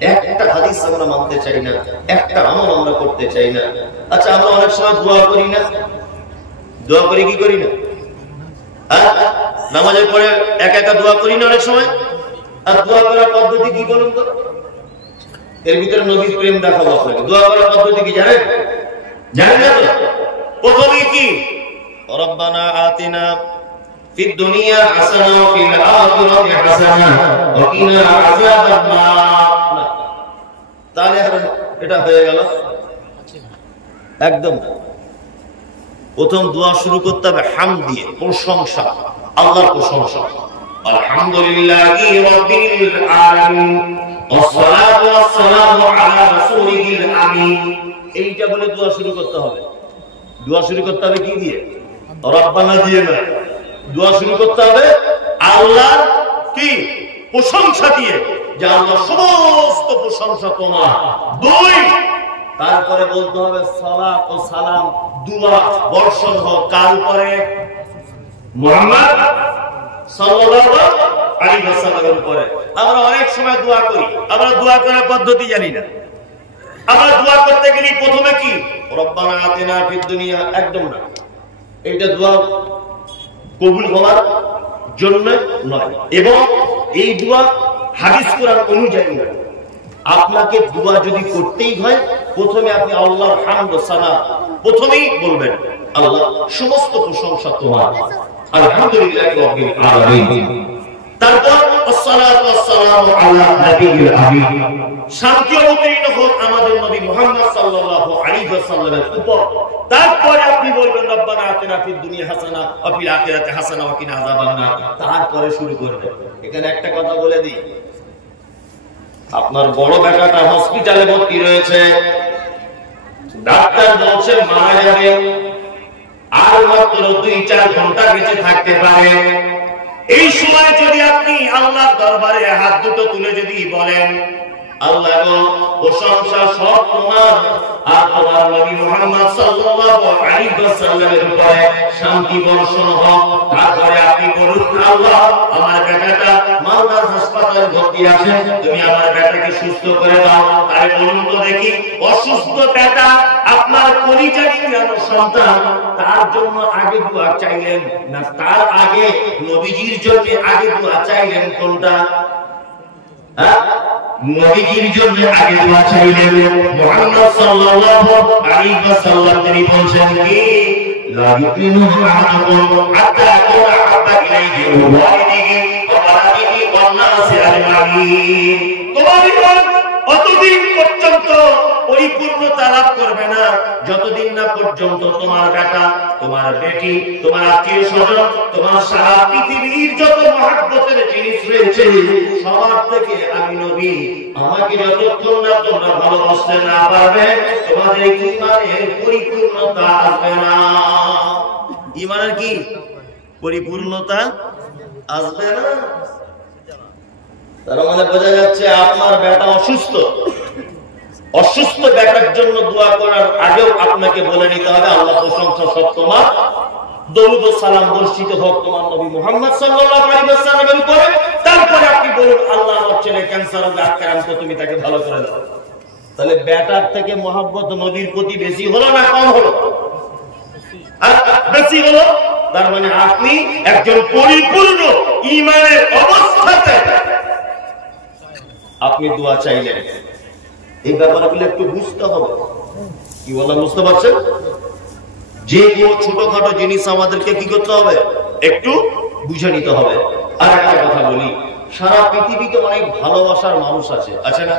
একটা হাদিস আমরা মানতে চাই না, একটা আমল আমরা করতে চাই না। আচ্ছা, আমরা অনেক সময় দোয়া করি না? দোয়া করি কি করি না? নামাজের পরে একা একা দোয়া করি না অনেক সময়? আর দোয়া করার পদ্ধতি কি বলুন তো? এর ভিতরে নবীর প্রেম দেখাবো আপনাকে। দোয়া করার পদ্ধতি কি জানেন? জানেন না তো? প্রথমে কি? রব্বানা আতিনা ফিদ দুনিয়া হাসানা ওয়া ফিল আখিরাতি হাসানা ওয়া কিনা আযাবান নার। তাহলে এটা হয়ে গেল? একদম। প্রথম দোয়া শুরু করতে হবে হামদ দিয়ে, প্রশংসা, আল্লাহর প্রশংসা। আলহামদুলিল্লাহি রাব্বিল আলামিন والصلاه والسلام على رسوله الامين। এইটা বলে দোয়া শুরু করতে হবে। দোয়া শুরু করতে হবে কি দিয়ে? রব্বানা দিয়ে না। দোয়া শুরু করতে হবে আল্লাহর কি? প্রশংসা দিয়ে, যে আল্লাহ সমস্ত প্রশংসা তোমার। দুই, তারপরে বলতে হবে সালাত ও সালাম, দুআ বর্ষণ হোক কার উপরে? মুহাম্মদ সাল্লাল্লাহু আলাইহি ওয়াসাল্লামের উপরে। আমরা অনেক সময় দোয়া করি, আমরা দোয়া করার পদ্ধতি জানি না। আমরা দোয়া করতে গেলে প্রথমে কি? রব্বানা আতিনা ফিদ দুনিয়া, একদম না। এটা দোয়া কবুল হওয়ার জন্য নয়, এবং এই দোয়া হাদিস কোরআন অনুযায়ী নয়। আপনাকে দোয়া যদি করতেই হয়, প্রথমে আপনি আল্লাহর হামদ ও সানা প্রথমেই বলবেন, আল্লাহ সমস্ত প্রশংসা তোমার, আলহামদুলিল্লাহি রাব্বিল আলামিন। তারপর আসসালাতু ওয়াসসালামু আলা নবিয়িল আমিন, শান্তি অবতীর্ণ হোক আমাদের নবী মুহাম্মদ সাল্লাল্লাহু আলাইহি ওয়াসাল্লামের উপর। তারপরে আপনি বলবেন রব্বানা আতিনা ফিদ দুনিয়া হাসানা ওয়া ফিল আখিরাতি হাসানা ওয়া কিনা আযাবান নার। তারপরে শুরু করবেন। এখানে একটা কথা বলে দিই, আপনার বড় বেটাটা হসপিটালে ভর্তি রয়েছে, ডাক্তার বলছে মারা যাবে, আর মাত্র 2-4 ঘন্টা বেঁচে থাকতে পারে। এই সময় যদি আপনি আল্লাহর দরবারে হাত দুটো তুলে যদি বলেন, আল্লাহ গো প্রশংসা সব তোমার, আর তোমার নবী মুহাম্মদ সাল্লাল্লাহু আলাইহি ওয়াসাল্লামের উপরে শান্তি বর্ষণ হোক। তারপরে আপনি বলুন, আল্লাহ আমার বেটাটা মালদার হাসপাতালে ভর্তি আছে, তুমি আমার বেটাকে সুস্থ করে দাও। তাই বলুন তো দেখি, অসুস্থ বেটা আপনার পরিচয় সন্তান, তার জন্য আগে দোয়া চাইলেন না তার আগে নবীজির জন্য আগে দোয়া চাইলেন? কোনটা? নবীজির জন্য আগে দোয়া চাইলেন। মুহাম্মদ সাল্লাল্লাহু আলাইহি ওয়াসাল্লাম তিনি বলেছেন কি, লা ইউমিনু আহাদুকুম হাত্তা ইয়াকুনা আহাব্বা ইলাইহি মিন ওয়ালিদিহি ওয়া ওয়ালাদিহি ওয়ান নাসি আজমাইন। তোমার ঈমান অতদিন পর্যন্ত পরিপূর্ণতা লাভ করবে না যতদিন না পর্যন্ত তোমার বেটা, তোমার বেটি, তোমার আত্মীয়-স্বজন, তোমার সারা পৃথিবীর যত মহব্বতের জিনিস রয়েছে সবার থেকে আমি নবী, আমাকে যতক্ষণ না তোমরা ভালোবাসতে না পারবে, তোমাদের ঈমানের পরিপূর্ণতা আসবে না। ঈমানের কি পরিপূর্ণতা আসবে না? তার মানে বোঝা যাচ্ছে আপনার বেটা অসুস্থ। অসুস্থ বেটার জন্য দোয়া করার আগেও আপনাকে বলে নিতে হবে আল্লাহ প্রশংসা সব তোমার, দরুদ ও সালাম বর্ষিত হোক তোমার নবী মুহাম্মদ সাল্লাল্লাহু আলাইহি ওয়াসাল্লামের উপরে। তারপরে আপনি বলুন, আল্লাহ আমার ছেলে ক্যান্সার রোগে আক্রান্ত, তুমি তাকে ভালো করে দাও। তাহলে বেটার থেকে মহব্বত নবীর প্রতি বেশি হলো না কম হলো? বেশি হলো। তার মানে আপনি একজন পরিপূর্ণ ঈমানের অবস্থাতে আপনি দোয়া চাইলেন। এই ব্যাপারগুলো একটু বুঝতে হবে। কি বললাম বুঝতে পারছেন? যে কোনো ছোটখাটো জিনিস আমাদেরকে কি করতে হবে? একটু বুঝে নিতে হবে। আর একটা কথা বলি, সারা পৃথিবীতে অনেক ভালোবাসার মানুষ আছে, আছে না?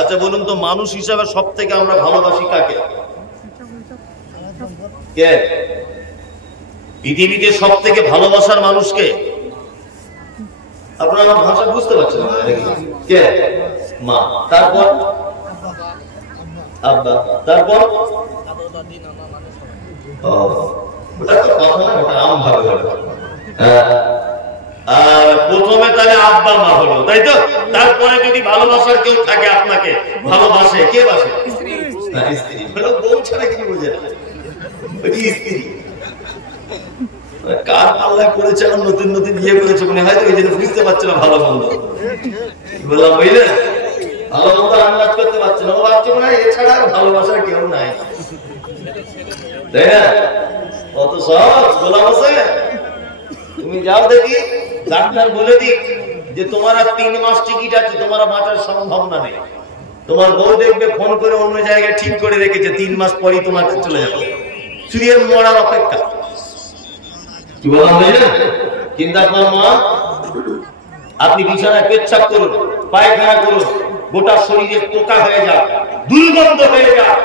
আচ্ছা বলুন তো, মানুষ হিসাবে সব থেকে আমরা ভালোবাসি কাকে? কে পৃথিবীতে সব থেকে ভালোবাসার মানুষকে? আপনারা আমার ভাষা বুঝতে পারছেন? কে? মা। তারপর আব্বা। তারপর প্রথমে তাহলে আব্বা মা হলো, তাই তো? তারপরে যদি ভালোবাসার কেউ থাকে আপনাকে ভালোবাসে, কে বাসে? স্ত্রী। বউ ছাড়া কি বোঝে না? স্ত্রী। কার পাল্লায় পড়েছে, নতুন নতুন বিয়ে করেছে মনে হয়, তো এই জন্য বুঝতে পারছে না ভালো মন্দ। বললাম বুঝলেন? ভাবছে মনে হয় এছাড়া ভালোবাসার কেউ নাই, তাই না? কত সহজ গোলাম হোসেন। তুমি যাও দেখি, ডাক্তার বলে দিক যে তোমার আর 3 মাস টিকিট আছে, তোমার বাঁচার সম্ভাবনা নেই। তোমার বউ দেখবে ফোন করে অন্য জায়গায় ঠিক করে রেখেছে, 3 মাস পরই তোমার চলে যাবে, শুধু এর মরার অপেক্ষা। কি বললাম? কিন্তু আপনার মা, আপনি বিছানায় পেচ্ছাপ করুন, পায়খানা করুন, গোটা শরীরে পোকা হয়ে যাক, দুর্গন্ধ হয়ে যাক,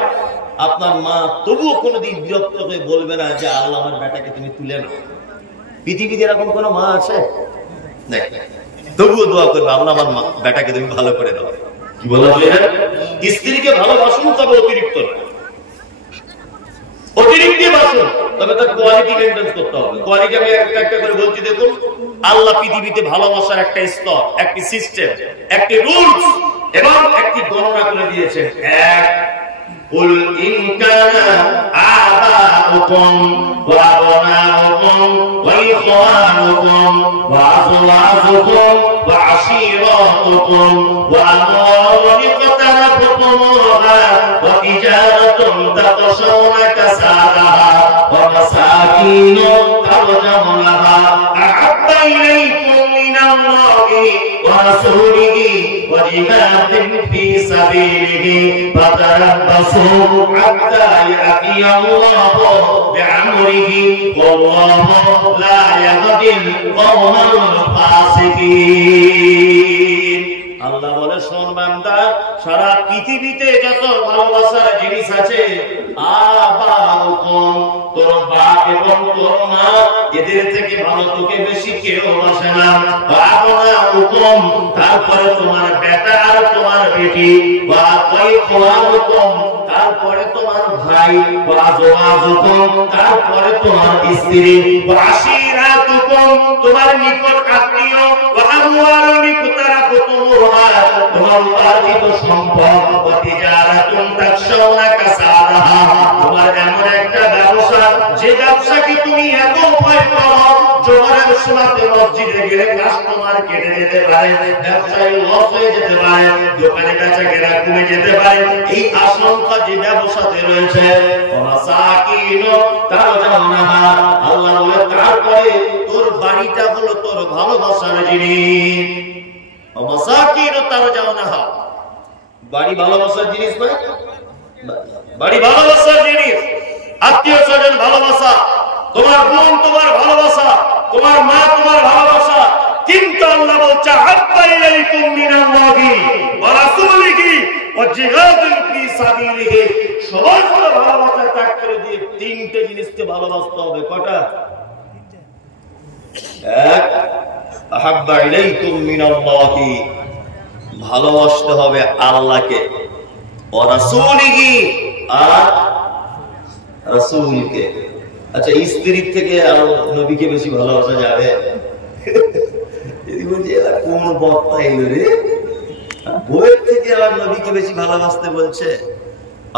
আপনার মা তবুও কোনোদিন বিরক্ত হয়ে বলবে না যে আল্লাহ আমার বেটাকে তুমি তুলে নাও। পৃথিবীতে এরকম কোন মা আছে? তবুও দোয়া করবে আল্লাহ আমার বেটাকে তুমি ভালো করে দাও। কি বলা হয় না? স্ত্রীকে ভালোবাসুন, তবে অতিরিক্ত নয়, অতিরিক্ত বাসুন, তবে তার কোয়ালিটি মেইনটেইন করতে হবে। কোয়ালিটি আমি একটা করে বলছি, দেখুন আল্লাহ পৃথিবীতে ভালোবাসার একটা স্তর, একটি সিস্টেম, একটি রুলস এবং একটি গণনা করে দিয়েছে। এক, কুল ইন কানা আবাউকুম ওয়া আবনাউকুম ওয়া ইখওয়ানুকুম ওয়া আযওয়াজুকুম ওয়া আশীরাতুকুম ওয়া আমওয়ালুন ইqtaraftuমুহা ওয়া তিজারাতুন তাখশাউনা কাসাদাহা ওয়া মাসাকিন তারজাউনাহা আহাব্বা ইলাইকুম মিনাল্লাহি ওয়া রাসূলিহি ওয়া জিহাদিন ফি সাবিলিহি ফাতারাব্বাসু হাত্তা ইয়াতিয়াল্লাহু বিআমরিহি ওয়াল্লাহু লা ইয়াহদিল কওমাল ফাসিকিন। আল্লাহ বলে, শোন বান্দা, সারা পৃথিবীতে যত ভালোবাসার জিনিস আছে, আবাউকুম, তোর বাপ এবং তোর মা, এদের থেকে ভালো তোকে বেশি কেউ বাসে না। আবনাউকুম, তারপরে তোমার বেটা আর তোমার বেটি, ওয়া ইখওয়ানুকুম, তারপরে তোমার ভাই, ওয়া আযওয়াজুকুম, তারপরে তোমার স্ত্রী, ওয়া আশীরাতুকুম, তোমার নিকট আত্মীয়, ওয়া আমওয়ালুন ইqtaraftuমুহা, তোমার উপার্জিত সম্পদ, ওয়া তিজারাতুন তাখশাউনা কাসাদাহা, তোমার এমন একটা ব্যবসা যে ব্যবসাকে তুমি এত ভয় করো, জোহরের সময়তে মসজিদে গেলে কাস্টমার কেটে যেতে পারে, ব্যবসায় লস হয়ে যেতে পারে, দোকানে বেচা কেনা কমে যেতে পারে, এই আশঙ্কা যে ব্যবসাতে রয়েছে। মাসাকিন তারজাউনাহা, আল্লাহ বলে তারপরে তোর বাড়িটা হলো তোর ভালোবাসার জিনিস। মাসাকিন তারজাউনাহা, বাড়ি ভালোবাসার জিনিস নয়, বাড়ি ভালোবাসার জিনিস, আত্মীয় স্বজন ভালোবাসা, তোমার বোন তোমার ভালোবাসা, তোমার মা তোমার ভালোবাসা। কিন্তু আল্লাহ বলছে হাব্বা ইলাইকুম মিনাল্লাহি ওয়া রাসূলিহি ওয়া জিহাদিন ফি সাবিলিহি, সবার সাথে ভালোবাসা ত্যাগ করে দিয়ে 3টে জিনিসকে ভালোবাসতে হবে। কটা? এক, হাব্বা ইলাইকুম মিনাল্লাহি, ভালোবাসতে হবে আল্লাহকে, ওয়া রাসূলিহি, আর রাসূলকে। আচ্ছা, স্ত্রীর থেকে আর নবীকে বেশি ভালোবাসা যাবে? কোন বক্তা এলো রে, বইয়ের থেকে আর নবীকে বেশি ভালোবাসতে বলছে?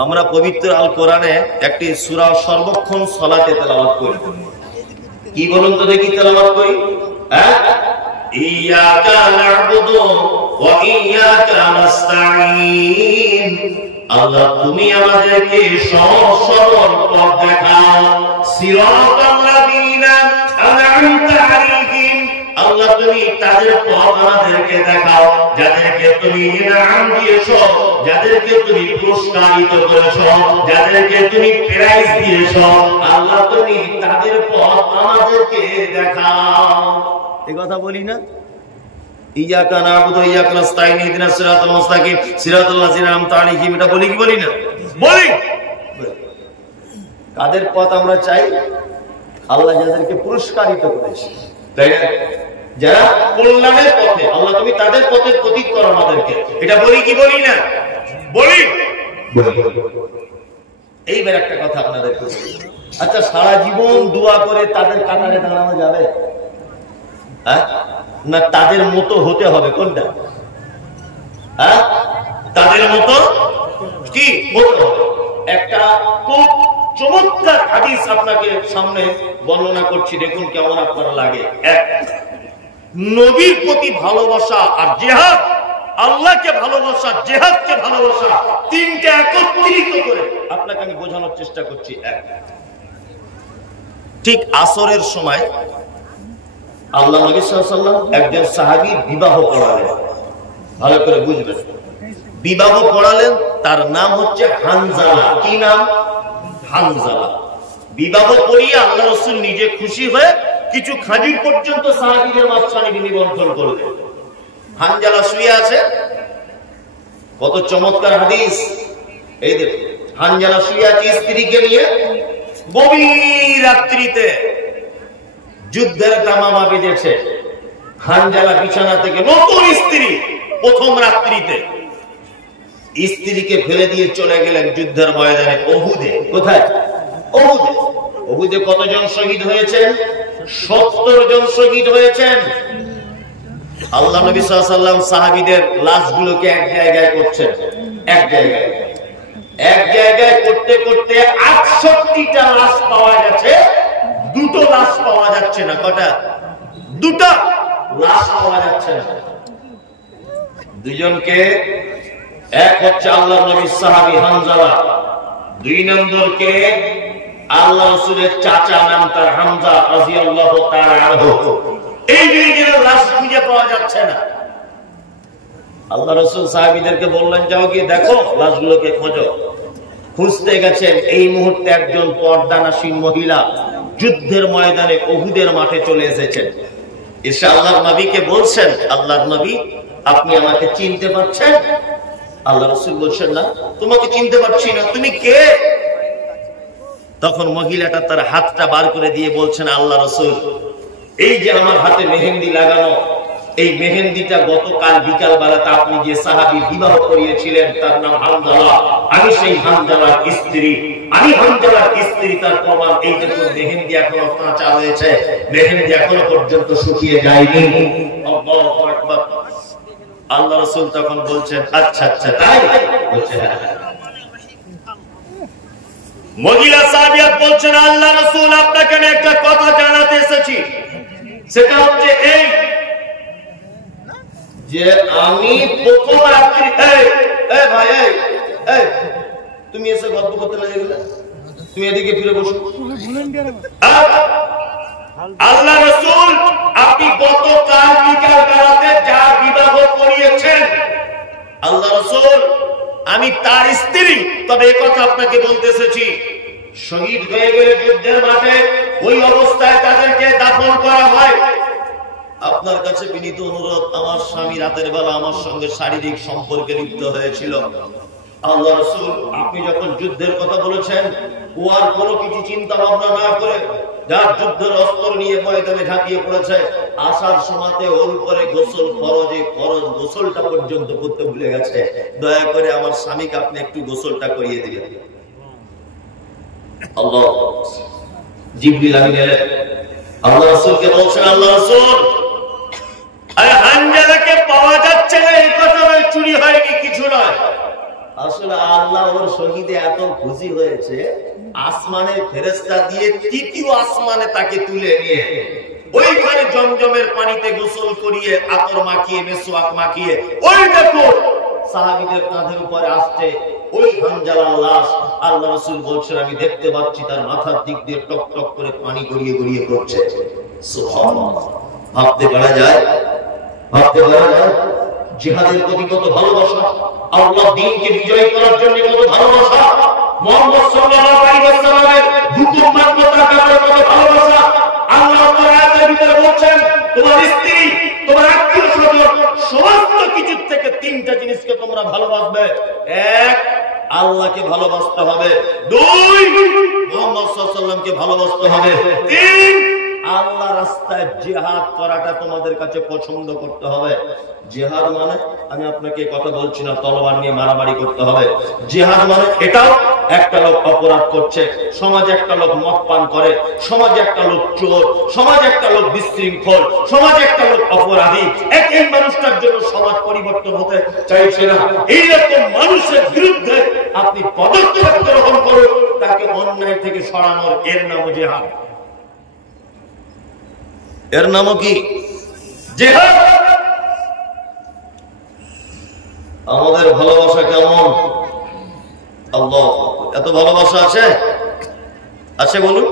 আমরা পবিত্র আল কোরআনে একটি সূরা সর্বক্ষণ সালাতে তেলাওয়াত করি। কি বলুন তো দেখি, তেলাওয়াত করি। ইয়াকা না'বুদু ওয়া ইয়াকা নাস্তাঈন, আল্লাহ তুমি আমাদেরকে সহজ সরল পথ দেখাও। সিরাতাল্লাযীনা আন'আমতা আলাইহিম, আল্লাহ তুমি তাদের পথ আমাদেরকে দেখাও যাদেরকে তুমি ইনাম দিয়েছো, যাদেরকে তুমি পুরস্কারিত করেছো, যাদেরকে তুমি প্রাইজ দিয়েছো। আল্লাহ তুমি তাদের পথ আমাদেরকে দেখাও। এই কথা বলি না? ইয়াকা না'বুদু ওয়া ইয়াকা নাস্তাঈন ইহদিনাস সিরাতাল মুস্তাকিম সিরাতাল লাযিনা আন'আমতা আলাইহিম, এটা বলি কি বলি না? বলি। কাদের পথ আমরা চাই? আল্লাহ যাদেরকে পুরস্কারিত করেছে, তাই না? যারা কল্যাণের পথে, আল্লাহ তুমি তাদের পথের প্রতীক করো আমাদেরকে। এটা বলি কি বলি না? বলি। এইবার একটা কথা আপনাদেরকে বলি, আচ্ছা সারা জীবন দোয়া করে তাদের কাতারে দাঁড়ানো যাবে? হ্যাঁ না তাদের মতো হতে হবে? কোনটা? হ্যাঁ, তাদের মতো কি হতে হবে? একটা খুব চমৎকার হাদিস আপনাকে সামনে বর্ণনা করছি, দেখুন কেমন আপনার লাগে। এক, নবীর প্রতি ভালোবাসা আর জিহাদ আল্লাহকে ভালোবাসা, জিহাদকে ভালোবাসা, তিনটা একত্রিত করে আপনাকে আমি বোঝানোর চেষ্টা করছি। ঠিক আসরের সময় আল্লাহ নবী সাল্লাল্লাহু আলাইহি ওয়াসাল্লাম একজন সাহাবী বিবাহ পড়ালেন। ভালো করে বুঝবেন, বিবাহ পড়ালেন, তার নাম হচ্ছে হানজালা। কি নাম? হানজালা। বিবাহ পড়িয়ে আল্লাহ রাসূল নিজে খুশি হয়ে কিছু খাজির পর্যন্ত সাহাবীদের মাঝখানে নিবন্ধন করলেন। হানজালা শুয়ে আছে, কত চমৎকার হাদিস। এই দেখুন, হানজালা শুয়ে আছে স্ত্রীকে নিয়ে, গভীর রাত্রিতে যুদ্ধের তামামা বেজেছে। হানজালা বিছানা থেকে, নতুন স্ত্রী, প্রথম রাত্রিতে স্ত্রীকে ফেলে দিয়ে চলে গেলেন যুদ্ধের ময়দানে ওহুদে। কোথায়? ওহুদে। ওহুদে কতজন শহীদ হয়েছেন? 70 জন শহীদ হয়েছেন। আল্লাহ নবী সাল্লাল্লাহু আলাইহি ওয়াসাল্লাম সাহাবীদের লাশগুলোকে এক জায়গায় করছেন, এক জায়গায় করতে করতে 68টা লাশ পাওয়া গেছে, দুটো লাশ পাওয়া যাচ্ছে না। কটা? দুটো লাশ পাওয়া যাচ্ছে না। দুজনকে, এক হচ্ছে আল্লাহ নবীর সাহাবী হানজালা, 2 নম্বরকে আল্লাহ রাসূলের চাচা, নাম তার হামজা রাদিয়াল্লাহু তাআলা আনহু। এই দুইজনের লাশ খুঁজে পাওয়া যাচ্ছে না। আল্লাহ রাসূল সাহাবীদেরকে বললেন, যাও গিয়ে দেখো, লাশগুলোকে খোঁজো। খুঁজতে গেছেন, এই মুহূর্তে একজন পর্দানাসীন মহিলা যুদ্ধের ময়দানে ওহুদের মাঠে চলে এসেছেন। এসে আল্লাহর নবীকে বলছেন, আল্লাহর নবী, আপনি আমাকে চিনতে পারছেন? আল্লাহ রাসূল বলছেন, না, তোমাকে চিনতে পারছি না, তুমি কে? তখন মহিলাটা তার হাতটা বার করে দিয়ে বলছেন, আল্লাহ রাসূল, এই যে আমার হাতে মেহেন্দি লাগানো, এই মেহেন্দিটা গতকাল বিকাল বেলাতে আপনি যে সাহাবী বিবাহ করিয়েছিলেন, তার নাম হানজালা, আমি সেই হানজালার স্ত্রী। আমি হানজালার স্ত্রী, তার প্রমাণ এই দেখুন, মেহেন্দি এখনো কাঁচা রয়েছে, মেহেন্দি এখনো পর্যন্ত শুকিয়ে যায়নি। আল্লাহু আকবার। আল্লাহ রাসূল তখন বলছেন, আচ্ছা আচ্ছা, তাই? বলছে, হ্যাঁ। মহিলা সাহাবী বলছেন, আল্লাহ রাসূল, আপনাকে আমি একটা কথা জানাতে এসেছি। সেটা হচ্ছে এই যে আমি প্রথম রাত্রি, এই ভাই, এই তুমি এসে গল্প করতে লেগে গেলে, তুমি এদিকে ফিরে বসো। আল্লাহ রাসূল, আপনি গতকাল বিকাল বেলাতে যা বিবাহ করিয়েছেন, আল্লাহ রাসূল, আমি তার স্ত্রী। তবে এই কথা আপনাকে বলতে এসেছি, শহীদ হয়ে গেলে যুদ্ধের মাঠে ওই অবস্থায় তাদেরকে দাফন করা হয়। আপনার কাছে বিনীত অনুরোধ, আমার স্বামী রাতের বেলা আমার সঙ্গে শারীরিক সম্পর্কে লিপ্ত হয়েছিল। আল্লাহ রাসূল, আপনি যখন যুদ্ধের কথা বলেছেন, ও আর কোনো কিছু চিন্তা ভাবনা না করে যার যুদ্ধের অস্ত্র নিয়ে ময়দানে ঝাঁপিয়ে পড়েছে, আসার সময়তে ওর উপরে গোসল ফরজ গোসলটা পর্যন্ত করতে ভুলে গেছে। দয়া করে আমার স্বামীকে আপনি একটু গোসলটা করিয়ে দিবেন। আল্লাহ, জিবরিল আমিন এলেন, আল্লাহ রাসূলকে বলছেন, আল্লাহ রাসূল, আরে হানজালাকে পাওয়া যাচ্ছে না, এই কথা নয়, চুরি হয়নি, কিছু নয়। আসলে আল্লাহ ওর শহীদে এত খুশি হয়েছে, আসমানের ফেরেশতা দিয়ে তৃতীয় আসমানে তাকে তুলে নিয়ে ওইখানে জমজমের পানিতে গোসল করিয়ে, আতর মাখিয়ে, মেসওয়াক মাখিয়ে, ওই দেখো সাহাবীদের কাঁধের উপরে আসছে ওই হানজালার লাশ। আল্লাহ রাসূল বলছেন, আমি দেখতে পাচ্ছি তার মাথার দিক দিয়ে টক টক করে পানি গড়িয়ে গড়িয়ে পড়ছে। সুবহানাল্লাহ। ভাবতে পারা যায়, ভাবতে পারা যায় জিহাদের প্রতি কত ভালোবাসা, আল্লাহ দ্বীনকে বিজয় করার জন্য কত ভালোবাসা, মুহাম্মদ সাল্লাল্লাহু আলাইহি ওয়াসাল্লামের হুকুম মানতে কত ভালোবাসা। আল্লাহ তাআলা আয়াতের ভিতরে বলছেন, তোমার স্ত্রী, তোমার আত্মীয়-স্বজন, সমস্ত কিছু থেকে 3টা জিনিসকে তোমরা ভালোবাসবে। 1, আল্লাহকে ভালোবাসতে হবে। 2, মুহাম্মদ সাল্লাল্লাহু আলাইহি ওয়াসাল্লামকে ভালোবাসতে হবে। 3, আল্লাহ রাস্তায় জিহাদ করাটা তোমাদের কাছে পছন্দ করতে হবে। জিহাদ মানে, আমি আপনাকে কথা বলছি না তলোয়ার নিয়ে মারামারি করতে হবে। জিহাদ মানে এটাও, একটা লোক অপরাধ করছে, সমাজে একটা লোক মদ পান করে, সমাজে একটা লোক চোর, সমাজে একটা লোক বিশৃঙ্খল, সমাজে একটা লোক অপরাধী, এই মানুষটার জন্য সমাজ পরিবর্তন হতে চাইছে না। এইরকম মানুষের বিরুদ্ধে আপনি পদক্ষেপ গ্রহণ করুন, তাকে অন্যায় থেকে সরানোর, এর নাম জিহাদ। এর নামও কি? জিহাদ। আমাদের ভালোবাসা কেমন? আল্লাহ, এত ভালোবাসা আছে? আছে বলুন।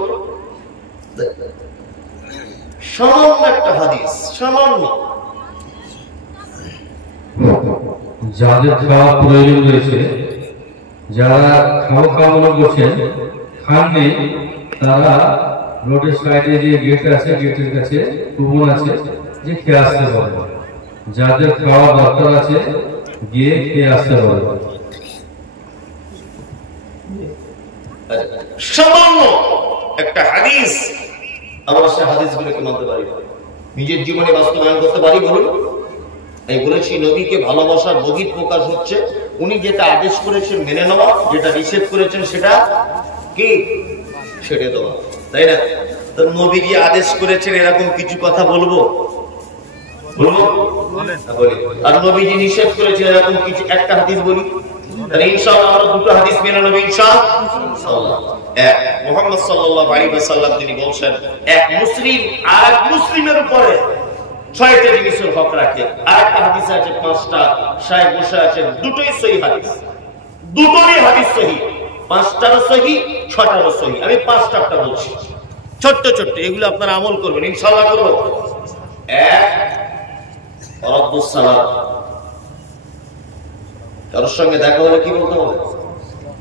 সামান্য একটা হাদিস, সামান্য। যাদের খাওয়া প্রয়োজন রয়েছে, যারা খাওয়া কামনা করছেন, খান নেই, তারা রোডের সাইডে যে গেট আছে, গেটের কাছে কুপন আছে, যে খেয়ে আসতে পারবে। যাদের খাওয়া দরকার আছে, গিয়ে খেয়ে আসতে পারবে। সামান্য একটা হাদিস, আমরা সে হাদিসগুলোকে মানতে পারি, নিজের জীবনে বাস্তবায়ন করতে পারি বলুন? এই বলেছি, নবীকে ভালোবাসার বহিঃ প্রকাশ হচ্ছে উনি যেটা আদেশ করেছেন মেনে নেওয়া, যেটা নিষেধ করেছেন সেটা কি ছেড়ে দেওয়া, তাই না? তো নবীজি আদেশ করেছেন এরকম কিছু কথা বলবো, আর নবীজি নিষেধ করেছেন এরকম কিছু একটা হাদিস বলি, তাহলে ইনশাআল্লাহ আমরা দুটো হাদিস মেনে নেব ইনশাআল্লাহ। এক, মুহাম্মদ সাল্লাল্লাহু আলাইহি ওয়াসাল্লাম তিনি বলেছেন, এক মুসলিম আর মুসলিমের উপরে 6টা জিনিসের হক রাখে। আরেকটা হাদিস আছে 5টা, শায়েখ বসে আছেন, দুটোই সহিহ হাদিস, দুটোই হাদিস সহিহ, 5টারও সহিহ, 6টারও সহিহ। আমি 5টাটা বলছি, ছোট্ট ছোট্ট, এগুলো আপনারা আমল করবেন ইনশাআল্লাহ। করব। এক, রাব্বুস সালাম, কারোর সঙ্গে দেখা হলে কি বলতে হবে?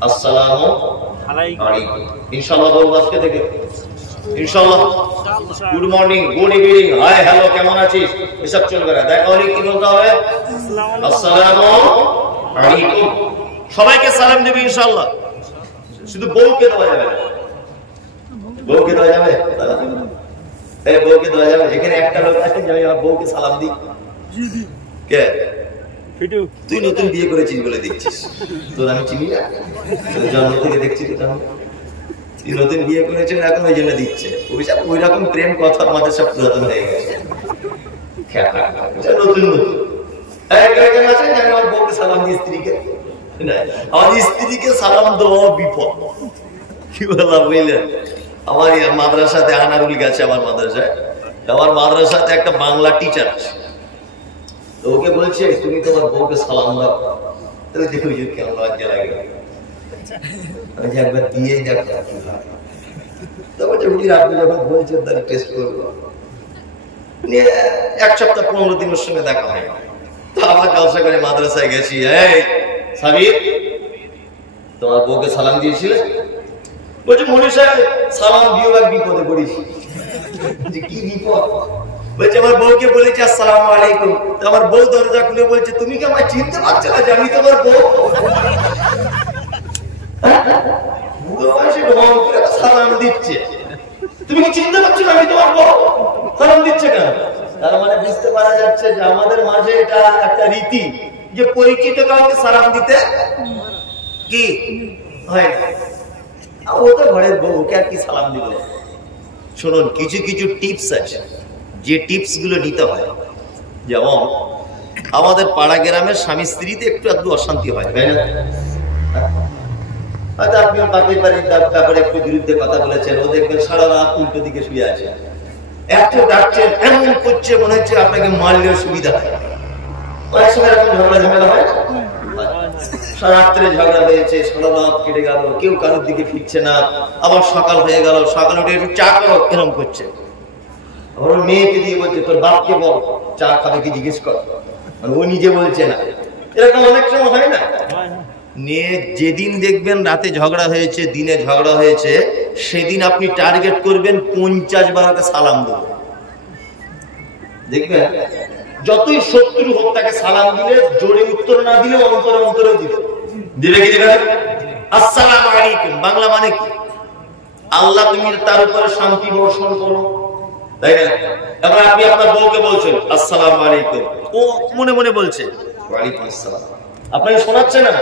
আসসালামু আলাইকুম। ইনশাআল্লাহ বলবো আজকে থেকে ইনশাআল্লাহ। Good morning, good evening, hi hello, কেমন আছিস, এসব চলবে না। দেখা হলে কি বলতে হবে? আসসালামু আলাইকুম। সবাইকে সালাম দেবে ইনশাআল্লাহ, শুধু বউকে দেওয়া যাবে না। বউকে দেওয়া যাবে? এই বউকে দেওয়া যাবে? এখানে একটা লোক আছে যে আমি আমার বউকে সালাম দিই। কে? তুই নতুন বিয়ে করেছিস বলে দেখছিস, তোর আমি চিনি না, জন্ম থেকে দেখছি তো, তুই নতুন বিয়ে করেছেন এখন ওই জন্য দিচ্ছে। ওই রকম প্রেম কথা আমাদের সব পুরাতন হয়ে গেছে, নতুন নতুন আছে আমার বউকে সালাম দিই, স্ত্রীকে। আমার স্ত্রীকে সালাম দেওয়া বিপদ, কি বললাম বুঝলেন? আমার মাদ্রাসাতে আনারুল গেছে, আমার মাদ্রাসাতে একটা বাংলা টিচার আছে, ওকে বলছে তুমি তোমার বউকে সালাম দাও। তুমি দেখো কেমন লজ্জা লাগে, একবার দিয়ে দেখো। তারপর আপনি যখন বলছেন তাহলে টেস্ট করবো। 1 সপ্তাহ 15 দিনের সঙ্গে দেখা হয়, তো আবার জলসা করে মাদ্রাসায় গেছি। এই সাবির, তোমার বউকে সালাম দিয়েছিলে? বলছে মনি সাহেব সালাম দিও, এক বিপদে পড়েছি। কি বিপদ? বলছে আমার বউকে বলেছি আসসালামু আলাইকুম, তো আমার বউ দরজা খুলে বলছে তুমি কি আমায় চিনতে পারছো না যে আমি তোমার বউ? সালাম দিচ্ছে, তুমি কি চিনতে পারছো না আমি তোমার বউ? সালাম দিচ্ছে কেন? তার মানে বুঝতে পারা যাচ্ছে যে আমাদের মাঝে এটা একটা রীতি যে পরিচিত কাউকে সালাম দিতে কি হয় না। ও তো ঘরের বউ, ওকে আর কি সালাম দিবে? শুনুন, কিছু কিছু টিপস আছে, যে টিপস গুলো নিতে হয়। যেমন আমাদের পাড়া গ্রামের স্বামী স্ত্রীতে একটু আধটু অশান্তি হয়, তাই না? হয়তো আপনি বাপের বাড়ির ব্যাপারে একটু বিরুদ্ধে কথা বলেছেন, ও দেখবেন সারা রাত উল্টো দিকে শুয়ে আছে, এত ডাকছেন, এমন করছে মনে হচ্ছে আপনাকে মারলেও সুবিধা হয়। অনেক সময় এরকম ঝগড়া ঝামেলা হয়, রাত্রে ঝগড়া হয়েছে, সারা রাত কেটে গেল, কেউ কারোর দিকে ফিরছে না, আবার সকাল হয়ে গেল, সকাল উঠে একটু চা করো, এরকম করছে। আবার মেয়েকে দিয়ে বলছে তোর বাপকে বল চা খাবে কি জিজ্ঞেস কর, ও নিজে বলছে না। এরকম অনেক সময় হয় না? নিয়ে যেদিন দেখবেন রাতে ঝগড়া হয়েছে, দিনে ঝগড়া হয়েছে, সেদিন আপনি টার্গেট করবেন 50 বার সালাম দেবেন। দেখবেন যতই শত্রু হোক তাকে সালাম দিলে, জোরে উত্তর না দিলে অন্তরে অন্তরে দিবে। দিলে কি দিবে? আসসালামু আলাইকুম বাংলা মানে কি? আল্লাহ তুমি তার উপরে শান্তি বর্ষণ করো, তাই না? এবার আপনি আপনার বউকে বলছেন আসসালামু আলাইকুম, ও মনে মনে বলছে ওয়ালাইকুম আসসালাম, আপনাকে শোনাচ্ছে না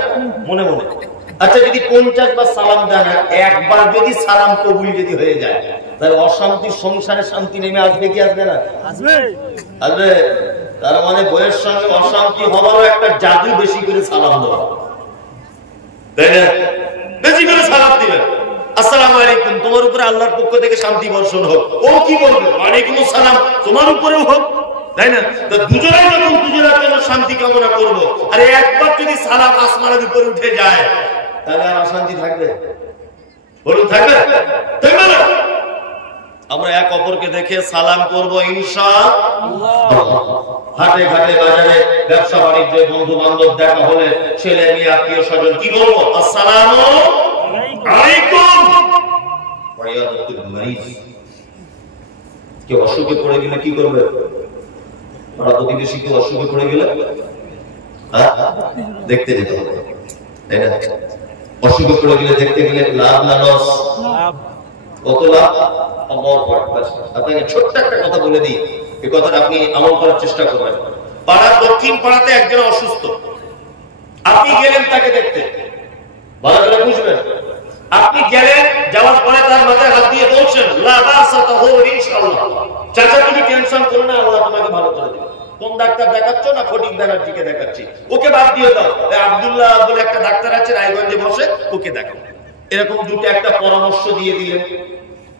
মনে মনে। আচ্ছা, যদি 50 বার সালাম দেন, একবার যদি সালাম কবুল যদি হয়ে যায়, তাহলে অশান্তি সংসারে শান্তি নেমে আসবে কি আসবে না? আসবে। তার মানে বইয়ের সঙ্গে অশান্তি হওয়ারও একটা জাদু, বেশি করে সালাম দেওয়া, তাই না? বেশি করে সালাম দিবেন, আসসালামু আলাইকুম, তোমার উপরে আল্লাহর পক্ষ থেকে শান্তি বর্ষণ হোক। ও কি বলবে? ওয়ালাইকুম আসসালাম, তোমার উপরেও হোক। তাই না? তো দুজনেই যখন দুজনের জন্য শান্তি কামনা করব, আরে একবার যদি সালাম আসমানের উপরে উঠে যায় তাহলে আর অশান্তি থাকবে? বলুন থাকবে? থাকবে না। আমরা এক অপরকে দেখে সালাম করব ইনশাআল্লাহ। হাটে ঘাটে বাজারে ব্যবসা বাণিজ্যে বন্ধু বান্ধব দেখা হলে ছেলে মেয়ে আত্মীয় স্বজন কি বলবো? আসসালামু আলাইকুম। ওয়াইয়াতুল মারিজ, কেউ অসুখে পড়ে গেলে কি করবে? পাড়া প্রতিবেশী কেউ অসুখে পড়ে গেলে দেখতে যেতে হবে, তাই না? অসুখে পড়ে গেলে দেখতে গেলে লাভ না লস? কত লাভ? আপনাকে ছোট্ট একটা কথা বলে দিই, এই কথাটা আপনি আমল করার চেষ্টা করবেন। পাড়ার দক্ষিণ পাড়াতে একজন অসুস্থ, আপনি গেলেন তাকে দেখতে, ভালো করে বুঝবেন। আপনি গেলেন, যাওয়ার পরে তার মাথায় হাত দিয়ে বলছেন লা বাসা তাহুর ইনশাআল্লাহ, চাচা তুমি টেনশন করো না, আল্লাহ তোমাকে ভালো করে দেবে। কোন ডাক্তার দেখাচ্ছ? না ফটিক ব্যানার্জিকে দেখাচ্ছি, ওকে বাদ দিয়ে দাও, আব্দুল্লাহ বলে একটা ডাক্তার আছে রায়গঞ্জে বসে, ওকে দেখাও। এরকম দুটো একটা পরামর্শ দিয়ে দিলেন।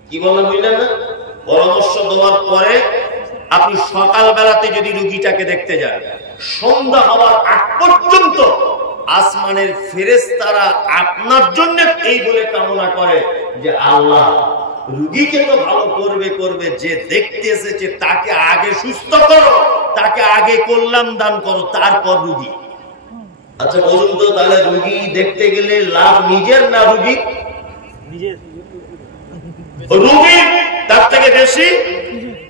কি বললাম বুঝলেন না? পরামর্শ দেওয়ার পরে আপনি সকাল বেলাতে যদি রোগীটাকে দেখতে যান, সন্ধ্যা হওয়ার আগ পর্যন্ত আসমানের ফেরেশতারা আপনার জন্য এই বলে কামনা করে যে আল্লাহ রোগীকে তো ভালো করবে, যে দেখতে এসেছে তাকে আগে সুস্থ করো, তাকে আগে কল্যাণ দান করো, তারপর রোগী। আচ্ছা বলুন তো, তাহলে রোগী দেখতে গেলে লাভ নিজের না রোগী? নিজের। রোগীর তার থেকে বেশি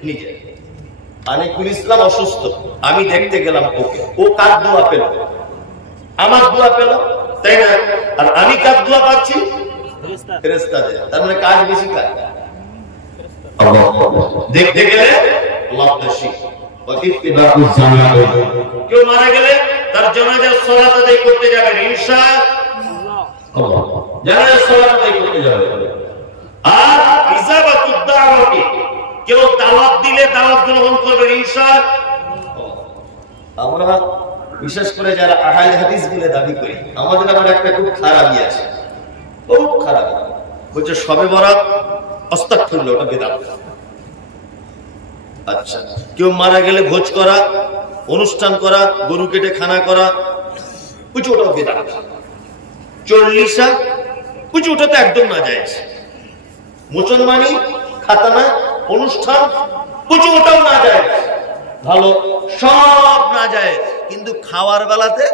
নিজের। আনিকুল ইসলাম অসুস্থ, আমি দেখতে গেলাম ওকে, ও কার দোয়া পেল? আমার দোয়া পেল, তাই না? আর আমি কার দোয়া পাচ্ছি? ফেরেশতাদের। তার মানে কাজ বেশি কাজ। দেখতে গেলে লাভ বেশি। কেউ মারা গেলে তার জানাজার সালাত আদায় করতে যাবেন ইনশাআল্লাহ, জানাজার সালাত আদায় করতে যাবেন। আর ইজাবাতুদ দাওয়াতি, কেউ দাওয়াত দিলে দাওয়াত গ্রহণ করবেন ইনশাআল্লাহ। আমরা বিশেষ করে যারা আহলে হাদিস বলে দাবি করি, আমাদের আবার একটা খুব খারাপই আছে, খুব খারাপ। বলছে শবে বরাত আস্তাগফিরুল্লাহ, ওটা বিদআত। আচ্ছা, কেউ মারা গেলে ভোজ করা, অনুষ্ঠান করা, গরু কেটে খানা করা, বুঝি ওটাও বিদআত। চল্লিশা বুঝি ওটা তো একদম নাজায়েজ। মুসলমানি খাতানা অনুষ্ঠান বুঝি ওটাও নাজায়েজ, ভালো সব নাজায়েজ, কিন্তু খাওয়ার বেলাতে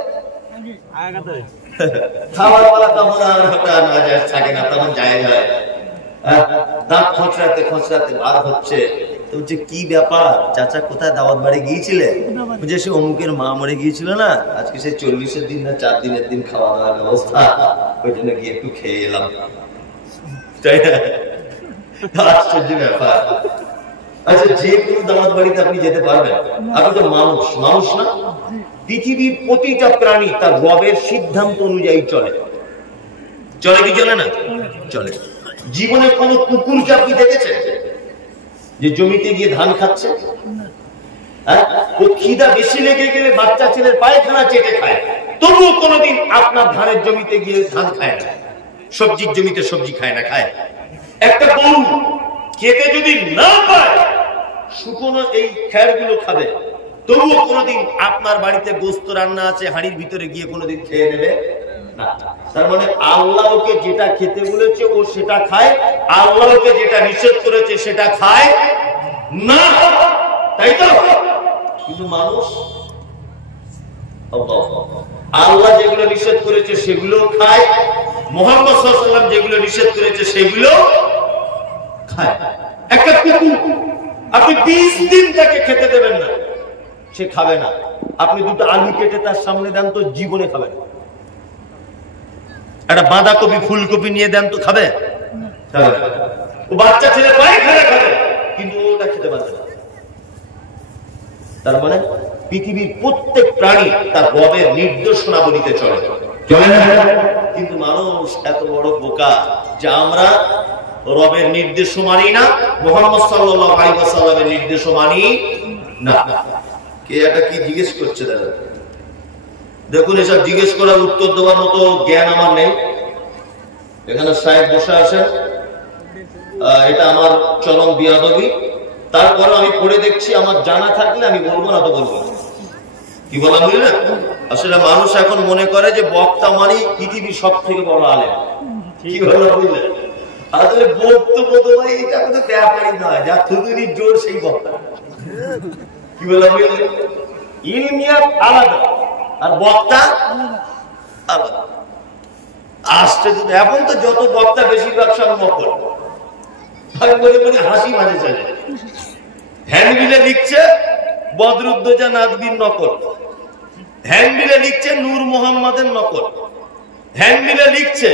খাওয়ার বেলাতে আমরা ওটা নাজায়েজ থাকে না, তখন জায়েজ হয়। দাঁত খোঁচড়াতে খোঁচড়াতে বার হচ্ছে, তো হচ্ছে কি ব্যাপার চাচা, কোথায় দাওয়াত বাড়ি গিয়েছিলে? বুঝে সে অমুকের মা মরে গিয়েছিল না, আজকে সে 40-এর দিন না 4 দিনের দিন খাওয়া দাওয়ার ব্যবস্থা, ওই জন্য গিয়ে একটু খেয়ে এলাম, তাই না? আশ্চর্য ব্যাপার। আচ্ছা, যে কোনো দাওয়াত বাড়িতে আপনি যেতে পারবেন? আপনি তো মানুষ, মানুষ না? পৃথিবীর প্রতিটা প্রাণী তার রবের সিদ্ধান্ত অনুযায়ী চলে, চলে কি চলে না? চলে। জীবনে কোন কুকুরকে আপনি দেখেছেন যে জমিতে গিয়ে ধান খাচ্ছে? ও খিদা বেশি লেগে গেলে বাচ্চা ছেলের পায়খানা চেটে খায়, তবুও কোনোদিন আপনার ধানের জমিতে গিয়ে ধান খায় না, সবজির জমিতে সবজি খায় না। খায় একটা গরু খেতে যদি না পায়, শুকনো এই খেরগুলো খাবে, তবুও কোনোদিন আপনার বাড়িতে গোস্ত রান্না আছে হাঁড়ির ভিতরে গিয়ে কোনোদিন খেয়ে নেবে না। তার মানে আল্লাহ ওকে যেটা খেতে বলেছে ও সেটা খায়, আল্লাহ ওকে যেটা নিষেধ করেছে সেটা খায় না, তাই তো? কিন্তু মানুষ আল্লাহ যেগুলো নিষেধ করেছে সেগুলো খায়, মুহাম্মদ সাল্লাল্লাহু আলাইহি ওয়াসাল্লাম যেগুলো নিষেধ করেছে সেগুলো খায়। একটা কুকুর আপনি 20 দিন তাকে খেতে দেবেন না, সে খাবে না। আপনি দুটো আলু কেটে তার সামনে দেন তো জীবনে খাবে না। একটা বাঁধাকপি ফুলকপি নিয়ে দেন তো খাবে? ও বাচ্চা ছেলে পায়খানা খাবে, কিন্তু ওটা খেতে পারবে না। তার মানে পৃথিবীর প্রত্যেক প্রাণী তার রবের নির্দেশনাবলীতে চলে, চলে না? কিন্তু মানুষ এত বড় বোকা যে আমরা রবের নির্দেশ মানি না, মুহাম্মদ সাল্লাল্লাহু আলাইহি ওয়াসাল্লামের নির্দেশ মানি না। কে এটা কি জিজ্ঞেস করছে? দাদা দেখুন, এসব জিজ্ঞেস করার উত্তর দেওয়ার মতো জ্ঞান আমার নেই। এখানে সাহেব বসে আছেন, এটা আমার চরম বিয়াদবি। তারপর আমি পড়ে দেখছি, আমার জানা থাকলে আমি বলবো, না তো বলবো না। কি বললাম বুঝলেন? আসলে মানুষ এখন মনে করে যে বক্তা মানে পৃথিবীর সব থেকে বড় আলেম। কি বললাম বুঝলেন? আসলে বক্তব্য তো ভাই এটা কোনো ব্যাপারই নয়, যা থুতুরির জোর সেই বক্তা। কি বললাম বুঝলেন? ইলমিয়াত আলাদা আর বক্তা আলাদা। আসছে এখন তো যত বক্তা বেশিরভাগ সব নকল। আমি বলে বলে হাসি মাঝে চলে। হ্যান্ডবিলে লিখছে বদরুদ্দোজা নাদবির নকল, হ্যান্ডবিলে লিখছে নূর মোহাম্মদের নকল, হ্যান্ডবিলে লিখছে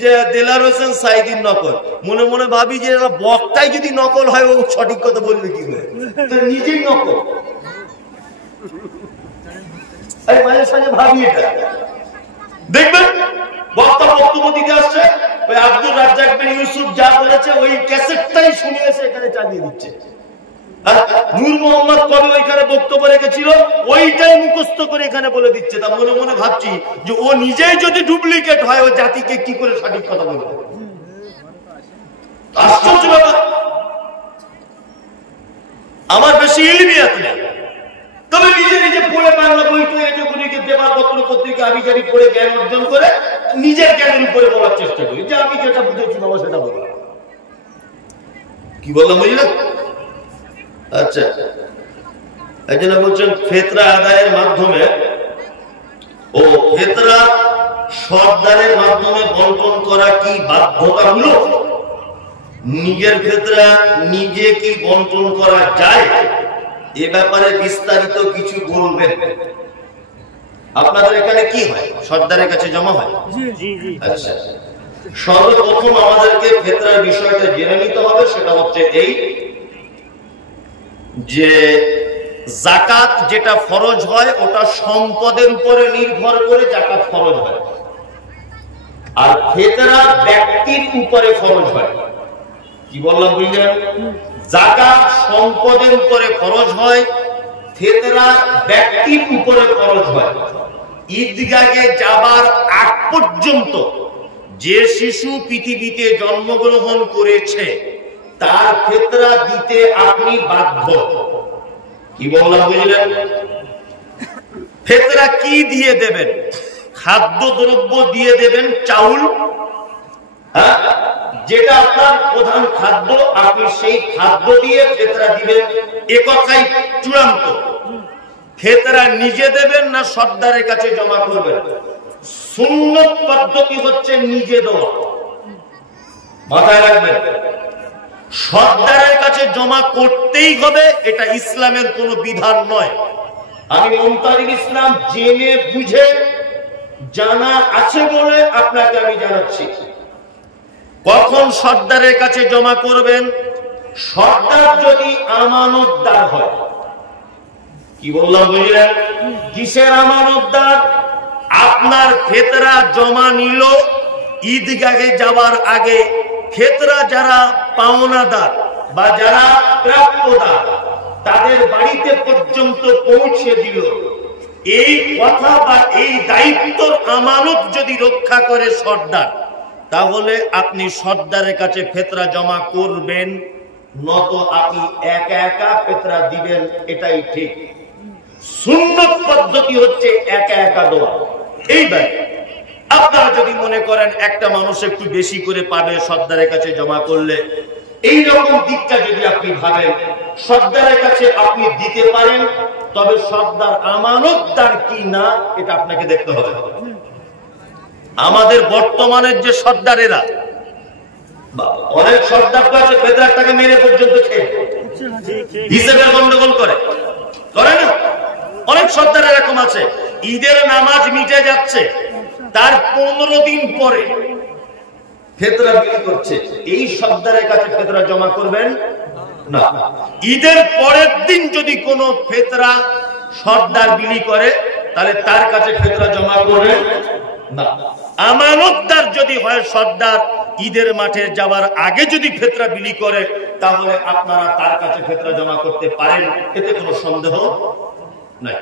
যে দেলার হোসেন সাইদির নকল। মনে মনে ভাবি যে বক্তাই যদি নকল হয়, ও সঠিক কথা বলবে কি করে? তো নিজেই নকল। মাঝে সাঝে ভাবি এটা দেখবেন, বক্তা বক্তব্য দিতে আসছে, ওই আব্দুল রাজ্জাক বিন ইউসুফ যা বলেছে ওই ক্যাসেটটাই শুনিয়েছে এখানে চালিয়ে দিচ্ছে। নূর মোহাম্মদ কবি ওইখানে বক্তব্য রেখেছিল, ওইটাই মুখস্থ করে এখানে বলে দিচ্ছে। তা মনে মনে ভাবছি যে ও নিজেই যদি ডুপ্লিকেট হয়, ও জাতিকে কি করে সঠিক কথা বলবে? আশ্চর্য ব্যাপার। আমার বেশি ইলমিয়াত নেই, তবে নিজে নিজে পড়ে বাংলা বই তৈরি পেপার পত্র পত্রিকা আবিজারি পড়ে জ্ঞান অর্জন করে নিজের জ্ঞানের উপরে বলার চেষ্টা করি, যে আমি যেটা বুঝেছি বাবা সেটা বললাম। কি বললাম বুঝলেন? আচ্ছা, একজনে বলছেন ফিতরা আদায়ের মাধ্যমে, ও ফিতরা সর্দারের মাধ্যমে বন্টন করা কি বাধ্যতামূলক? নিজের ফিতরা নিজে কি বন্টন করা যায়? এ ব্যাপারে বিস্তারিত কিছু বলবেন। আপনাদের এখানে কি হয়? সর্দারের কাছে জমা হয়? আচ্ছা, সর্বপ্রথম আমাদেরকে ফিতরার বিষয়টা জেনে নিতে হবে। সেটা হচ্ছে এই যে যাকাত যেটা ফরজ হয়, ওটা সম্পদের উপরে নির্ভর করে যাকাত ফরজ হয়, আর ফিতরা ব্যক্তির উপরে ফরজ হয়। কি বললাম বুঝলেন? যাকাত সম্পদের উপরে ফরজ হয়, ফিতরা ব্যক্তির উপরে ফরজ হয়। ঈদগাহে যাবার আগ পর্যন্ত যে শিশু পৃথিবীতে জন্মগ্রহণ করেছে তার ফিতরা দিতে আপনি বাধ্য। কি বললাম বুঝলেন? ফিতরা কি দিয়ে দেবেন? খাদ্যদ্রব্য দিয়ে দেবেন, চাউল, যেটা আপনার প্রধান খাদ্য, আপনি সেই খাদ্য দিয়ে ফিতরা দিবেন। এ কথাই চূড়ান্ত। ফিতরা নিজে দেবেন না সর্দারের কাছে জমা করবেন? সুন্নত পদ্ধতি হচ্ছে নিজে দেওয়া। মাথায় রাখবেন, সর্দারের কাছে জমা করতেই হবে, এটা ইসলামের কোনো বিধান নয়। আমি মুনতারির ইসলাম জেনে বুঝে জানা আছে বলে আপনাকে আমি জানাচ্ছি। কখন সর্দারের কাছে জমা করবেন? সর্দার যদি আমানতদার হয়। কি বললাম বুঝলেন? কিসের আমানতদার? আপনার ফিতরা জমা নিল ঈদগাহে যাওয়ার আগে, ফিতরা যারা পাওনাদার বা যারা প্রাপ্যদার তাদের বাড়িতে পর্যন্ত পৌঁছে দিল, এই কথা বা এই দায়িত্বর আমানত যদি রক্ষা করে সর্দার, তাহলে আপনি সর্দারের কাছে ফিতরা জমা করবেন, নত আপনি একা একা ফিতরা দিবেন। এটাই ঠিক। সুন্নত পদ্ধতি হচ্ছে একা একা দেওয়া। এইবার আপনারা যদি মনে করেন একটা মানুষ একটু বেশি করে পাবে সর্দারের কাছে জমা করলে, এই রকম দিকটা যদি আপনি ভাবেন, সর্দারের কাছে আপনি দিতে পারেন, তবে সর্দার আমানতদার কি না এটা আপনাকে দেখতে হবে। আমাদের বর্তমানের যে সর্দারেরা, অনেক সর্দার তো আছে ফিতরাটাকে মেরে পর্যন্ত খেয়ে হিসেবে গন্ডগোল করে না? অনেক সর্দার এরকম আছে, ঈদের নামাজ মিটে যাচ্ছে, তার 15 দিন পরে ফিতরা বিলি করছে। এই সর্দারের কাছে ফিতরা জমা করবেন না। ঈদের পরের দিন যদি কোনো ফিতরা সর্দার বিলি করে, তাহলে তার কাছে ফিতরা জমা করবেন না। আমানতদার যদি হয় সর্দার, ঈদের মাঠে যাওয়ার আগে যদি ফিতরা বিলি করে, তাহলে আপনারা তার কাছে ফিতরা জমা করতে পারেন, এতে কোনো সন্দেহ নাই।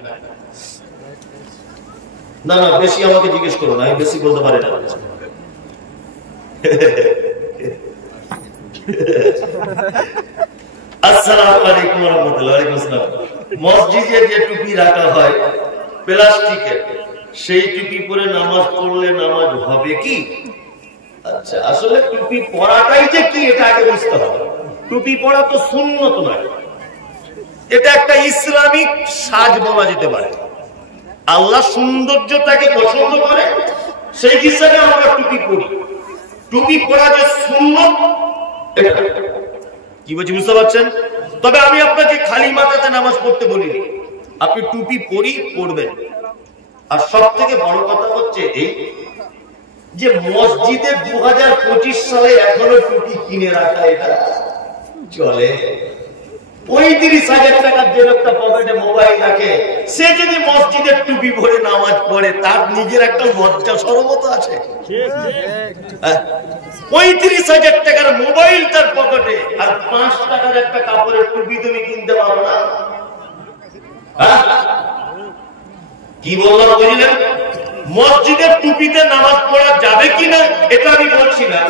না না, বেশি আমাকে জিজ্ঞেস করো না, আমি বেশি বলতে পারি না। আসসালামু আলাইকুম ওয়া রাহমাতুল্লাহি ওয়া বারাকাতুহু। মসজিদে যে টুপি রাখা হয় প্লাস্টিকের, সেই টুপি পরে নামাজ পড়লে নামাজ হবে কি? আচ্ছা, আসলে টুপি পরাটাই যে কি এটা আগে বুঝতে হবে। টুপি পরা তো সুন্নত নয়, এটা একটা ইসলামিক সাজ বলা যেতে পারে। আল্লাহ সৌন্দর্যটাকে পছন্দ করে, সেই হিসাবে আমরা টুপি পরি। টুপি পরা যে সুন্নত, এটা কি বলছি বুঝতে পারছেন? তবে আমি আপনাকে খালি মাথাতে নামাজ পড়তে বলিনি, আপনি টুপি পরবেন। আর সব থেকে বড় কথা হচ্ছে এই যে মসজিদে 2025 সালে এখনো টুপি কিনে রাখা এটা চলে। 35,000 টাকার যে লোকটা পকেটে মোবাইল রাখে, সে যদি মসজিদের টুপি পরে নামাজ পড়ে, তার নিজের একটা লজ্জা শরমত আছে। 35,000 টাকার মোবাইল তার পকেটে, আর 5 টাকার একটা কাপড়ের টুপি তুমি কিনতে পারো না? কি বললাম বুঝলেন? মসজিদের টুপিতে নামাজ পড়া যাবে কিনা এটা আমি বলছি না,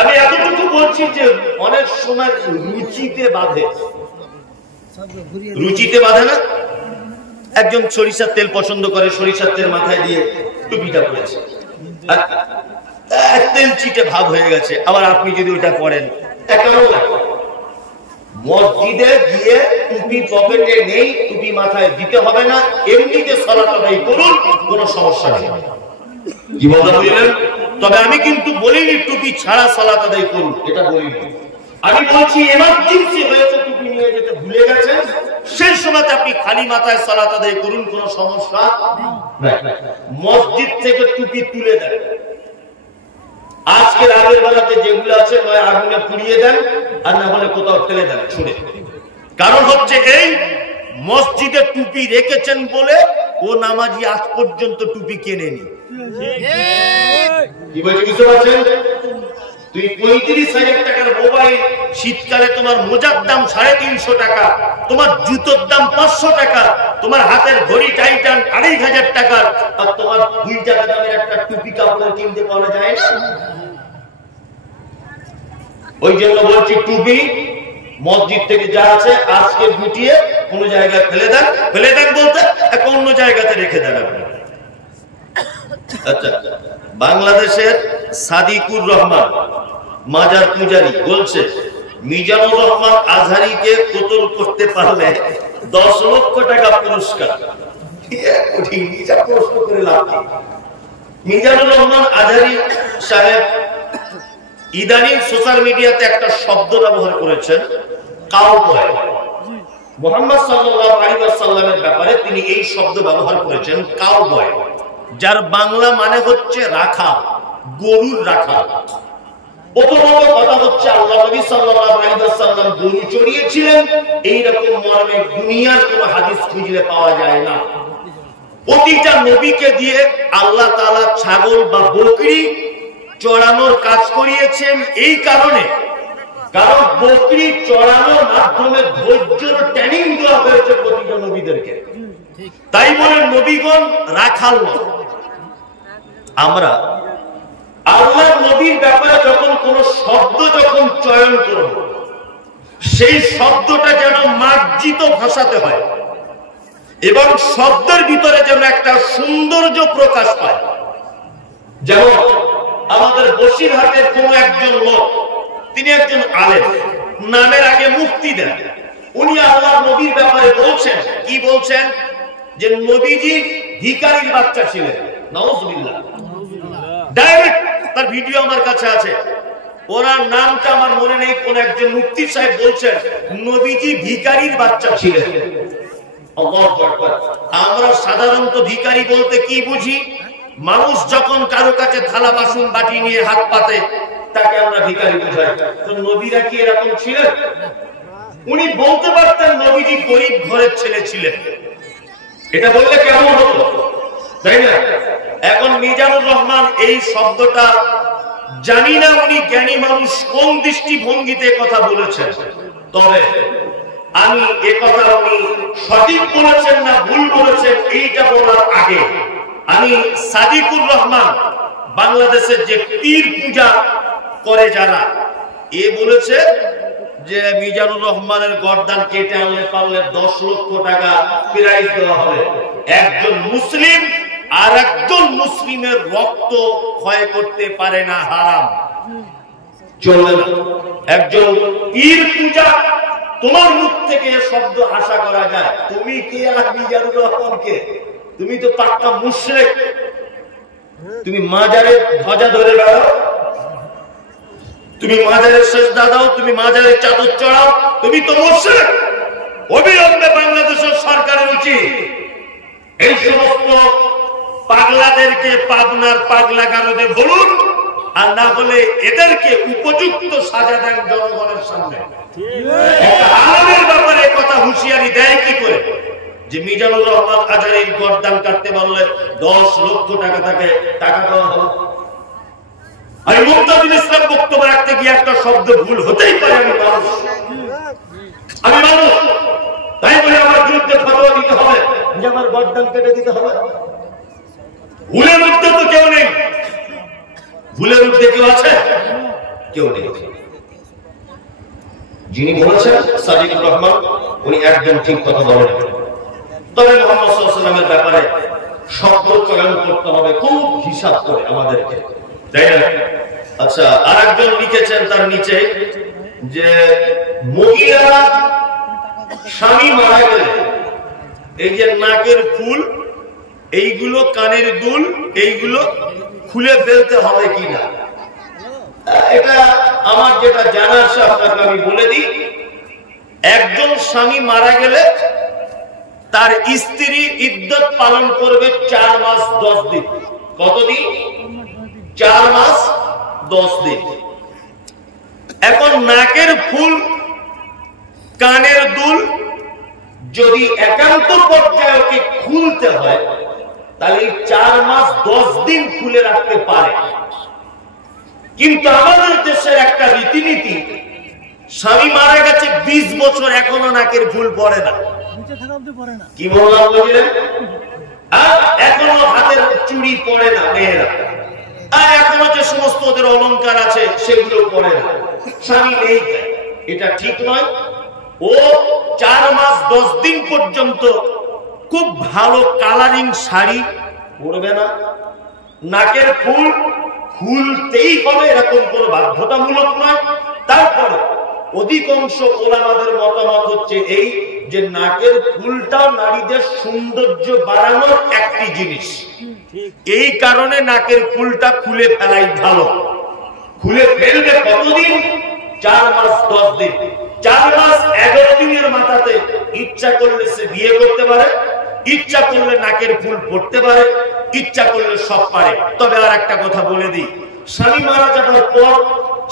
আমি এতটুকু বলছি যে অনেক সময় রুচিতে বাঁধে। রুচিতে বাঁধে না? একজন সরিষার তেল পছন্দ করে, সরিষার তেল মাথায় দিয়ে টুপিটা পরেছে, তেল চিটে ভাব হয়ে গেছে, আবার আপনি যদি ওটা পরেন মসজিদে গিয়ে টুপি পকেটে নেই, টুপি মাথায় দিতে হবে না, এমনিতে সালাত আদায় করুন, কোনো সমস্যা নেই। কি বললাম বুঝলেন? তবে আমি কিন্তু বলিনি টুপি ছাড়া সালাত আদায় করুন, এটা বলিনি। আমি বলছি এমার্জেন্সি হয়েছে, টুপি নিয়ে যেতে ভুলে গেছেন, সেই সময় আপনি খালি মাথায় সালাত আদায় করুন, কোনো সমস্যা নাই। মসজিদ থেকে টুপি তুলে দেন, আজকের আগের বেলাতে যেগুলো আছে নয় আগুনে পুড়িয়ে দেন, আর না হলে কোথাও ফেলে দেন ছুঁড়ে। কারণ হচ্ছে এই মসজিদে টুপি রেখেছেন বলে ও নামাজি আজ পর্যন্ত টুপি কেনেনি। কি বলছি বুঝতে পারছেন? তুই 35,000 টাকার মোবাইল, শীতকালে তোমার মোজার দাম 350 টাকা, তোমার জুতোর দাম 500 টাকা, তোমার হাতের ঘড়ি টাইটান 2,500 টাকা, আর তোমার 2 টাকা দামের একটা টুপি কাপড় কিনতে পাওয়া যায় না। ওই জন্য বলছি টুপি মসজিদ থেকে যা আছে আজকে গুটিয়ে কোন জায়গায় ফেলে দেন। ফেলে দেন বলতে একটা অন্য জায়গাতে রেখে দেন আপনি। আচ্ছা, বাংলাদেশের সাদিকুর রহমান মাজার পূজারী বলছে মিজানুর রহমান আজহারিকে কতল করতে পারলে 10 লক্ষ টাকা পুরস্কার। মিজানুর রহমান আজহারি সাহেব ইদানিং সোশ্যাল মিডিয়াতে একটা শব্দ ব্যবহার করেছেন, কাউবয়। মুহাম্মদ সাল্লাল্লাহু আলাইহি ওয়াসাল্লামের ব্যাপারে তিনি এই শব্দ ব্যবহার করেছেন, কাউবয়, যার বাংলা মানে হচ্ছে রাখাল, গরুর রাখাল। প্রথমত কথা হচ্ছে আল্লাহ নবী সাল্লাল্লাহু আলাইহি ওয়াসাল্লাম গরু চড়িয়েছিলেন, এই রকম মর্মে দুনিয়ার কোনো হাদিস খুঁজলে পাওয়া যায় না। প্রতিটা নবীকে দিয়ে আল্লাহ তাআলা ছাগল বা বকরি চড়ানোর কাজ করিয়েছেন এই কারণে, কারণ বকরি চড়ানোর মাধ্যমে ধৈর্যের ট্রেনিং দেওয়া হয়েছে প্রতিটা নবীদেরকে। তাই বলে নবীগণ রাখাল নয়। আমরা আল্লাহ নবীর ব্যাপারে যখন কোন শব্দ যখন চয়ন করব, সেই শব্দটা যেন মার্জিত ভাষাতে হয় এবং শব্দের ভিতরে যেন একটা সৌন্দর্য প্রকাশ পায়। যেমন আমাদের বসিরহাটের কোন একজন লোক, তিনি একজন আলেম, নামের আগে মুফতি দেন, উনি আল্লাহ নবীর ব্যাপারে বলছেন, কি বলছেন? যে নবীজি ভিখারির বাচ্চা ছিলেন। নাউজুবিল্লাহ। ডাইরেক্ট তার ভিডিও আমার কাছে আছে, ওনার নামটা আমার মনে নেই, কোন একজন মুফতি সাহেব বলছেন নবীজি ভিখারির বাচ্চা ছিলেন। আল্লাহু আকবার। আমরা সাধারণত ভিখারি বলতে কি বুঝি? মানুষ যখন কারো কাছে থালা বাসন বাটি নিয়ে হাত পাতে তাকে আমরা ভিখারি বুঝাই। তো নবীরা কি এরকম ছিলেন? উনি বলতে পারতেন নবীজি গরিব ঘরের ছেলে ছিলেন, এটা বললে কেমন হতো, তাই না? এখন মিজানুর রহমান এই শব্দটা, জানি না উনি জ্ঞানী মানুষ কোন দৃষ্টিভঙ্গিতে কথা বলেছেন, তবে আমি এ কথা উনি সঠিক বলেছেন না ভুল বলেছেন এইটা বলার আগে আমি সাদিকুর রহমান, বাংলাদেশের যে পীর পূজা করে যারা, এ বলেছে যে মিজানুর রহমানের গর্দান কেটে আনলে পারলে 10 লক্ষ টাকা প্রাইজ দেওয়া হবে। একজন মুসলিম আর একজন মুসলিমের রক্ত ক্ষয় করতে পারে না, হারাম, চলবে না। একজন পীর পূজা, তোমার মুখ থেকে শব্দ আশা করা যায়, তুমি কে আর মিজানুর রহমান কে? তুমি তো পাক্কা মুশরিক। তুমি মাজারে ধ্বজা ধরে বেড়াও, তুমি মাজারের সেজদা দাও, তুমি মাজারের চাদর চড়াও, তুমি তো মুশরিক। অবিলম্বে বাংলাদেশের সরকারের উচিত এই সমস্ত পাগলাদেরকে পাবনার পাগলা গারদে ভরুন, আর না হলে এদেরকে উপযুক্ত সাজা দেন জনগণের সামনে। আলমের ব্যাপারে কথা হুঁশিয়ারি দেয় কি করে যে মিজানুর রহমান আজহারীর গর্দান কাটতে পারলে 10 লক্ষ টাকা তাকে টাকা দেওয়া হবে। আমি মুক্তাদিল ইসলাম বক্তব্য রাখতে গিয়ে একটা শব্দ ভুল হতেই পারে, আমি মানুষ, তাই বলে আমার বিরুদ্ধে ফতোয়া দিতে হবে যে আমার গর্দান কেটে দিতে হবে। ভুলের মধ্যে তো কেউ নেই, ভুলের মধ্যে কেউ আছে? কেউ নেই। যিনি বলেছেন সাদিকুর রহমান, উনি একদম ঠিক কথা বলেন। তবে মুহাম্মদ সাল্লাল্লাহু আলাইহি ওয়াসাল্লামের ব্যাপারে শব্দ চয়ন করতে হবে খুব হিসাব করে আমাদেরকে, তাই না? আচ্ছা, আরেকজন লিখেছেন তার নিচে যে মহিলারা স্বামী মারা গেলে এই যে নাকের ফুল, এইগুলো, কানের দুল, এইগুলো খুলে ফেলতে হবে কিনা। এটা আমার যেটা জানা আছে আপনাকে আমি বলে দিই। একজন স্বামী মারা গেলে তার স্ত্রী ইদ্যত পালন করবে 4 মাস 10 দিন। কতদিন? 4 মাস 10 দিন। এখন নাকের ফুল, কানের দুল যদি একান্ত পর্যায়ে ওকে খুলতে হয়, তাহলে 4 মাস 10 দিন খুলে রাখতে পারে। কিন্তু আমাদের দেশের একটা রীতিনীতি, স্বামী মারা গেছে 20 বছর, এখনো নাকের ফুল পড়ে না। কি বললাম বুঝলেন? এখনো হাতের চুড়ি পড়ে না মেয়েরা, আর এখনো যে সমস্ত ওদের অলংকার আছে সেগুলো পড়ে না, স্বামী নেই। এটা ঠিক নয়। ও 4 মাস 10 দিন পর্যন্ত খুব ভালো কালারিং শাড়ি পরবে না, নাকের ফুল খুলতেই হবে এরকম কোনো বাধ্যতামূলক নয়। তারপরে অধিকাংশ ওলামাদের মতামত হচ্ছে এই যে নাকের ফুলটা নারীদের সৌন্দর্য বাড়ানোর একটি জিনিস, এই কারণে নাকের ফুলটা খুলে ফেলাই ভালো। খুলে ফেলবে কতদিন? 4 মাস 10 দিন। 4 মাস 11 দিনের মাথাতে ইচ্ছা করলে সে বিয়ে করতে পারে, ইচ্ছা করলে নাকের ফুল পড়তে পারে, ইচ্ছা করলে সব পারে। তবে আর একটা কথা বলে দিই, স্বামী মারা যাওয়ার পর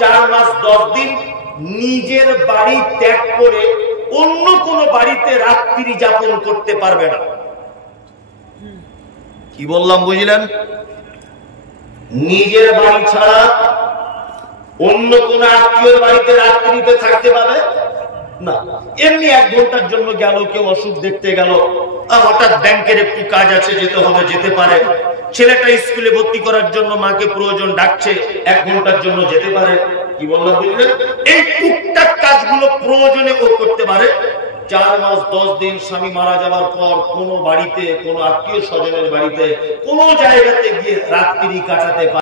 4 মাস 10 দিন নিজের বাড়ি ত্যাগ করে অন্য কোন বাড়িতে রাত্রি যাপন করতে পারবে না। কি বললাম বুঝলেন? নিজের বাড়ি ছাড়া অন্য কোন আত্মীয়ের বাড়িতে রাত্রিতে থাকতে পারবে না। এমনি 1 ঘন্টার জন্য গেল, কেউ অসুখ দেখতে গেল, হঠাৎ ব্যাংকের একটু কাজ আছে যেতে হবে, যেতে পারে। ছেলেটা স্কুলে ভর্তি করার জন্য মাকে প্রয়োজন ডাকছে, 1 ঘন্টার জন্য যেতে পারে। কি বললাম বুঝলেন? এই টুকটাক কাজগুলো প্রয়োজনে ও করতে পারে। 4 মাস 10 দিন স্বামী মারা যাওয়ার পর কোনো বাড়িতে, কোনো আত্মীয় স্বজনের বাড়িতে, কোনো জায়গাতে গিয়ে রাত্রি কাটাতে পারে।